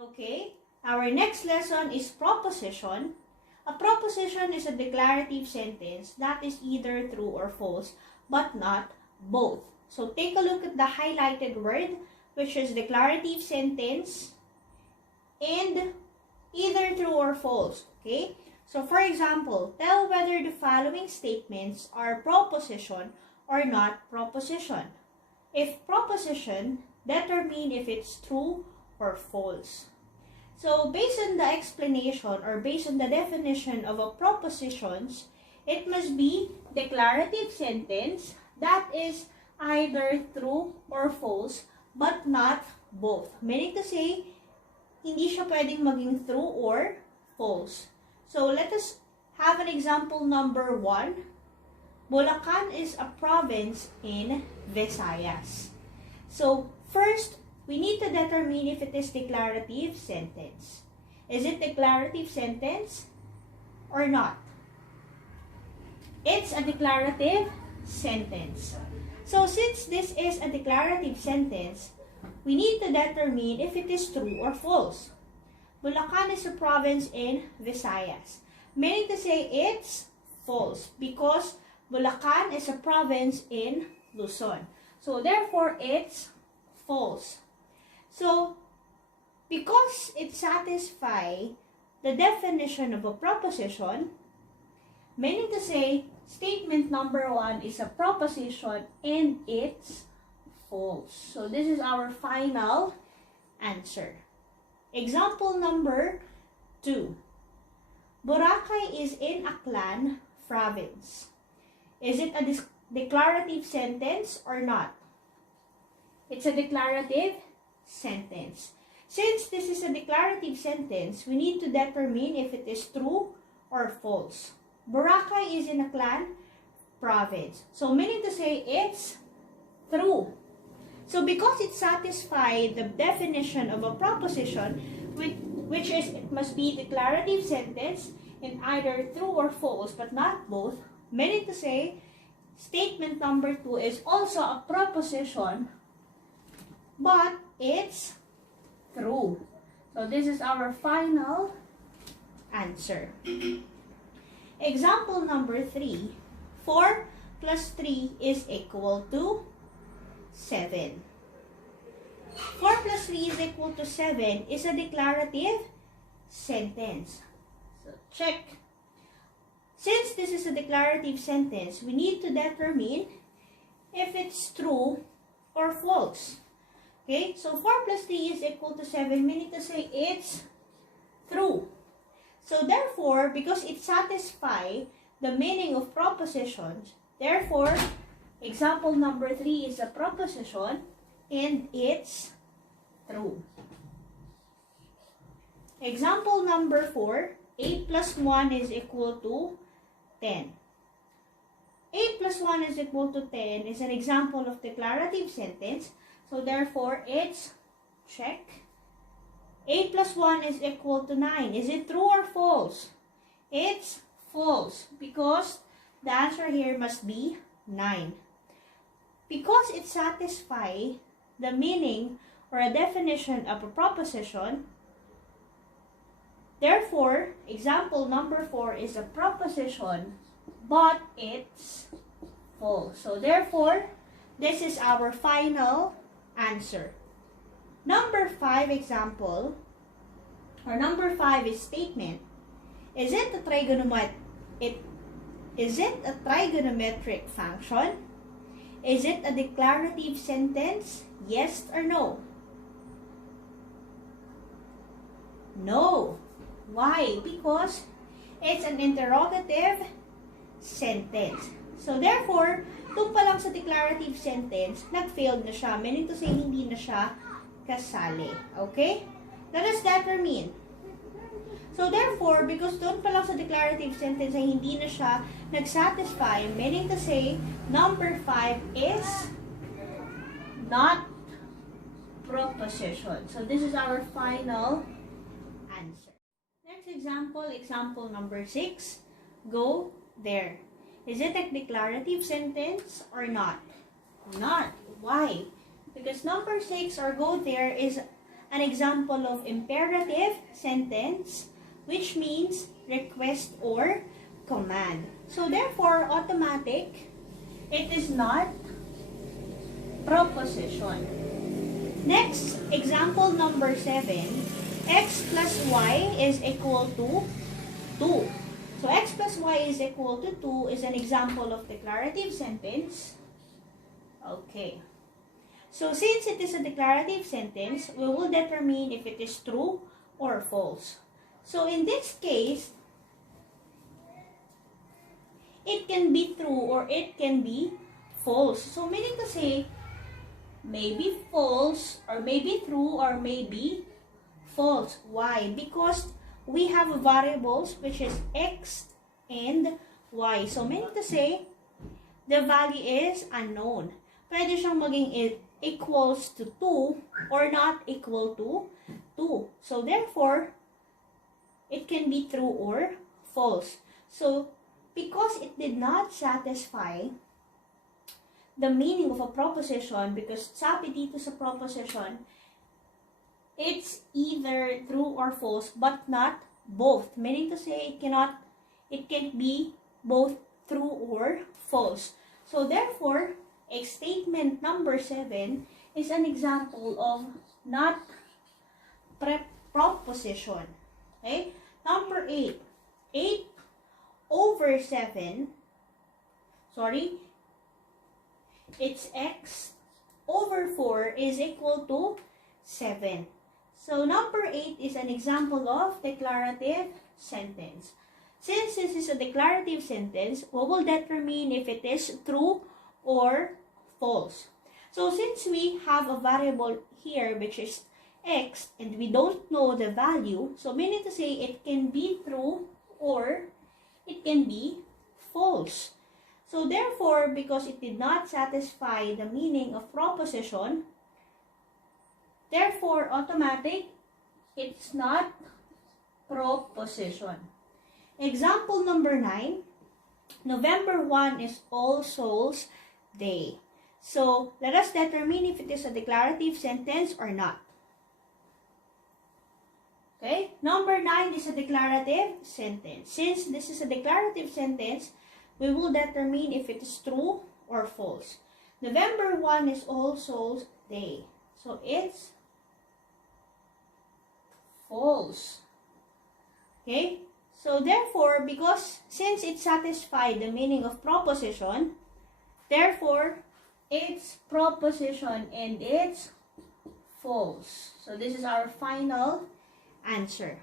Okay, our next lesson is proposition. A proposition is a declarative sentence that is either true or false, but not both. So take a look at the highlighted word, which is declarative sentence and either true or false. Okay, so for example, tell whether the following statements are proposition or not proposition. If proposition, determine if it's true or false. So based on the explanation or based on the definition of a propositions, it must be declarative sentence that is either true or false but not both. Meaning to say, hindi siya pwedeng maging true or false. So let us have an example number 1. Bulacan is a province in Visayas. So first, we need to determine if it is declarative sentence. Is it declarative sentence or not? It's a declarative sentence. So since this is a declarative sentence, we need to determine if it is true or false. Bulacan is a province in Visayas. Meaning to say it's false because Bulacan is a province in Luzon. So therefore, it's false. So, because it satisfies the definition of a proposition, meaning to say, statement number 1 is a proposition and it's false. So, this is our final answer. Example number 2. Boracay is in Aklan province. Is it a declarative sentence or not? It's a declarative sentence. Since this is a declarative sentence, we need to determine if it is true or false. Boracay is in Aklan province. So meaning to say it's true. So because it satisfies the definition of a proposition, which is it must be declarative sentence in either true or false but not both, meaning to say statement number 2 is also a proposition but it's true. So this is our final answer. Example number 3. 4 plus 3 is equal to 7. 4 plus 3 is equal to 7 is a declarative sentence. So check. Since this is a declarative sentence, we need to determine if it's true or false. Okay, so 4 plus 3 is equal to 7, meaning to say it's true. So therefore, because it satisfies the meaning of propositions, therefore, example number 3 is a proposition and it's true. Example number 4, 8 plus 1 is equal to 10. 8 plus 1 is equal to 10 is an example of declarative sentence. So therefore, it's check. 8 plus 1 is equal to 9. Is it true or false? It's false because the answer here must be 9. Because it satisfies the meaning or a definition of a proposition, therefore, example number 4 is a proposition, but it's false. So therefore, this is our final answer. Number 5 example, or number 5 is statement. Is it a trigonometric function? Is it a declarative sentence? Yes or no? No. Why? Because it's an interrogative sentence. So therefore, doon pa lang sa declarative sentence, nag-failed na siya. Meaning to say, hindi na siya kasali. Okay? Let us determine. So therefore, because doon pa lang sa declarative sentence ay hindi na siya nag-satisfy, meaning to say, number 5 is not proposition. So this is our final answer. Next example, example number 6. Go there. Is it a declarative sentence or not? Not. Why? Because number 6 or go there is an example of imperative sentence, which means request or command. So therefore, automatic, it is not proposition. Next, example number 7, x plus y is equal to 2. So x plus y is equal to 2 is an example of declarative sentence. Okay. So since it is a declarative sentence, we will determine if it is true or false. So in this case, it can be true or it can be false. So meaning to say, maybe false or maybe true or maybe false. Why? Because we have variables which is x and y. So meaning to say, the value is unknown. Pwede siyang maging equals to 2 or not equal to 2. So therefore, it can be true or false. So because it did not satisfy the meaning of a proposition, because sabi dito sa proposition, it's either true or false, but not both. Meaning to say, it can't be both true or false. So therefore, a statement number 7 is an example of not proposition. Okay? Number 8. 8 over 7, it's x over 4 is equal to 7. So number 8 is an example of declarative sentence. Since this is a declarative sentence, we will determine if it is true or false. So since we have a variable here which is x and we don't know the value, so meaning to say it can be true or it can be false. So therefore, because it did not satisfy the meaning of proposition, therefore, automatic, it's not proposition. Example number 9, November 1 is All Souls Day. So, let us determine if it is a declarative sentence or not. Okay? Number 9 is a declarative sentence. Since this is a declarative sentence, we will determine if it is true or false. November 1 is All Souls Day. So, it's false. Okay? So, therefore, since it satisfied the meaning of proposition, therefore, it's proposition and it's false. So, this is our final answer.